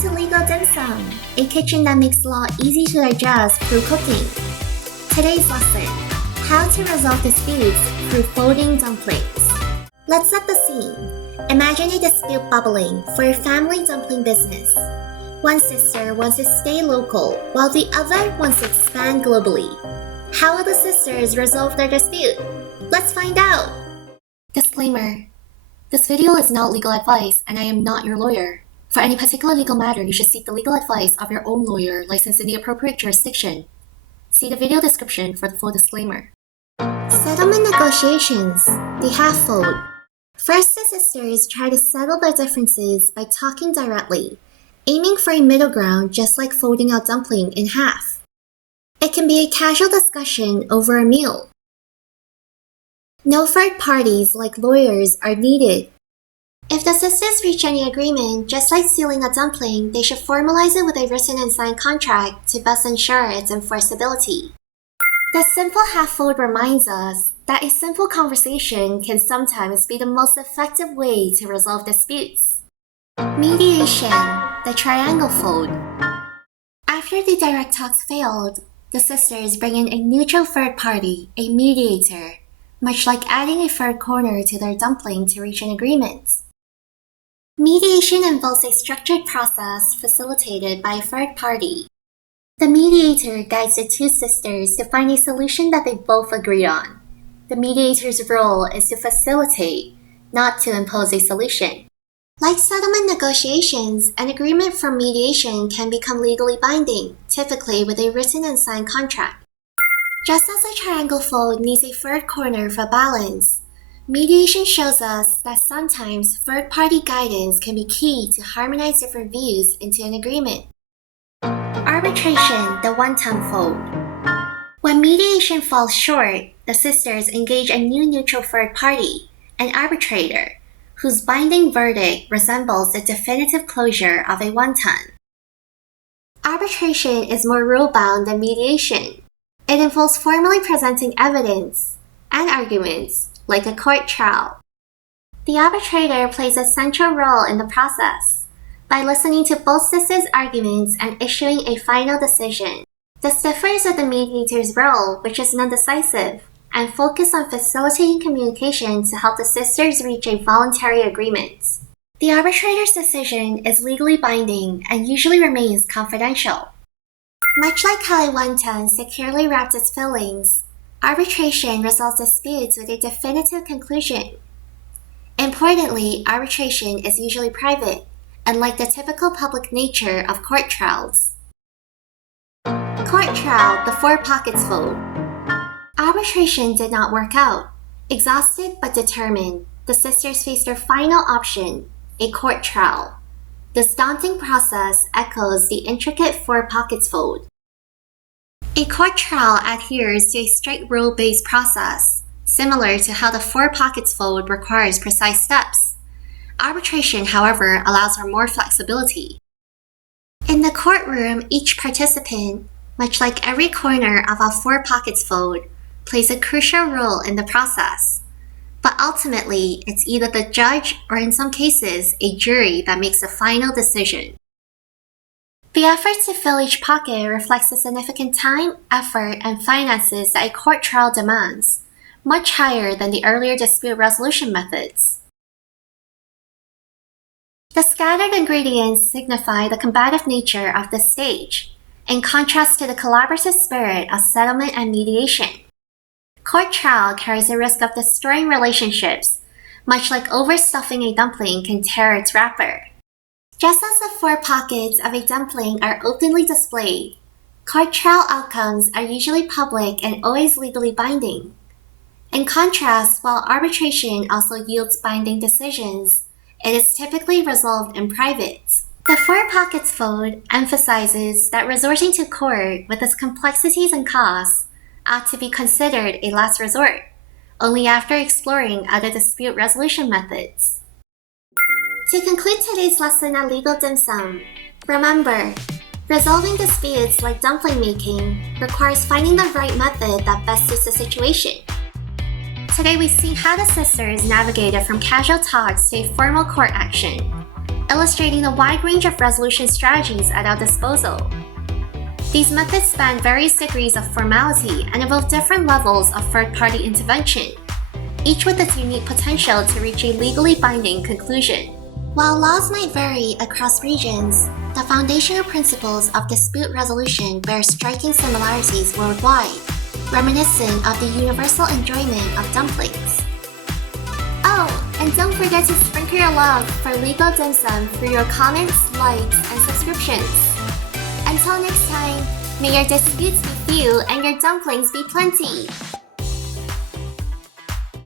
to Legal Dim Sum, a kitchen that makes law easy to digest through cooking. Today's lesson, how to resolve disputes through folding dumplings. Let's set the scene. Imagine a dispute bubbling for a family dumpling business. One sister wants to stay local while the other wants to expand globally. How will the sisters resolve their dispute? Let's find out! Disclaimer. This video is not legal advice and I am not your lawyer. For any particular legal matter, you should seek the legal advice of your own lawyer licensed in the appropriate jurisdiction. See the video description for the full disclaimer. Settlement negotiations, the half fold. First, the sisters try to settle their differences by talking directly, aiming for a middle ground just like folding a dumpling in half. It can be a casual discussion over a meal. No third parties like lawyers are needed. If the sisters reach any agreement, just like sealing a dumpling, they should formalize it with a written and signed contract to best ensure its enforceability. The simple half-fold reminds us that a simple conversation can sometimes be the most effective way to resolve disputes. Mediation, the triangle fold. After the direct talks failed, the sisters bring in a neutral third party, a mediator, much like adding a third corner to their dumpling to reach an agreement. Mediation involves a structured process facilitated by a third party. The mediator guides the two sisters to find a solution that they both agree on. The mediator's role is to facilitate, not to impose a solution. Like settlement negotiations, an agreement from mediation can become legally binding, typically with a written and signed contract. Just as a triangle fold needs a third corner for balance, mediation shows us that sometimes third-party guidance can be key to harmonize different views into an agreement. Arbitration, the one-time fold. When mediation falls short, the sisters engage a new neutral third party, an arbitrator, whose binding verdict resembles the definitive closure of a one-ton. Arbitration is more rule-bound than mediation. It involves formally presenting evidence and arguments like a court trial. The arbitrator plays a central role in the process by listening to both sisters' arguments and issuing a final decision. This differs with the mediator's role, which is non-decisive and focused on facilitating communication to help the sisters reach a voluntary agreement. The arbitrator's decision is legally binding and usually remains confidential. Much like how a wonton securely wraps its fillings, arbitration resolves disputes with a definitive conclusion. Importantly, arbitration is usually private, unlike the typical public nature of court trials. Court trial, the four pockets fold. Arbitration did not work out. Exhausted but determined, the sisters faced their final option, a court trial. This daunting process echoes the intricate four pockets fold. A court trial adheres to a strict rule-based process, similar to how the four pockets fold requires precise steps. Arbitration, however, allows for more flexibility. In the courtroom, each participant, much like every corner of a four pockets fold, plays a crucial role in the process. But ultimately, it's either the judge or in some cases, a jury that makes the final decision. The effort to fill each pocket reflects the significant time, effort, and finances that a court trial demands, much higher than the earlier dispute resolution methods. The scattered ingredients signify the combative nature of this stage, in contrast to the collaborative spirit of settlement and mediation. Court trial carries the risk of destroying relationships, much like overstuffing a dumpling can tear its wrapper. Just as the four pockets of a dumpling are openly displayed, court trial outcomes are usually public and always legally binding. In contrast, while arbitration also yields binding decisions, it is typically resolved in private. The four pockets fold emphasizes that resorting to court with its complexities and costs ought to be considered a last resort, only after exploring other dispute resolution methods. To conclude today's lesson at Legal Dim Sum, remember, resolving disputes like dumpling making requires finding the right method that best suits the situation. Today we see how the sisters navigated from casual talks to a formal court action. illustrating the wide range of resolution strategies at our disposal. These methods span various degrees of formality and involve different levels of third-party intervention, each with its unique potential to reach a legally binding conclusion. While laws might vary across regions, the foundational principles of dispute resolution bear striking similarities worldwide, reminiscent of the universal enjoyment of dumplings. Oh, and don't forget to sprinkle your love for legal dim sum through your comments, likes, and subscriptions. Until next time, may your disputes be few and your dumplings be plenty!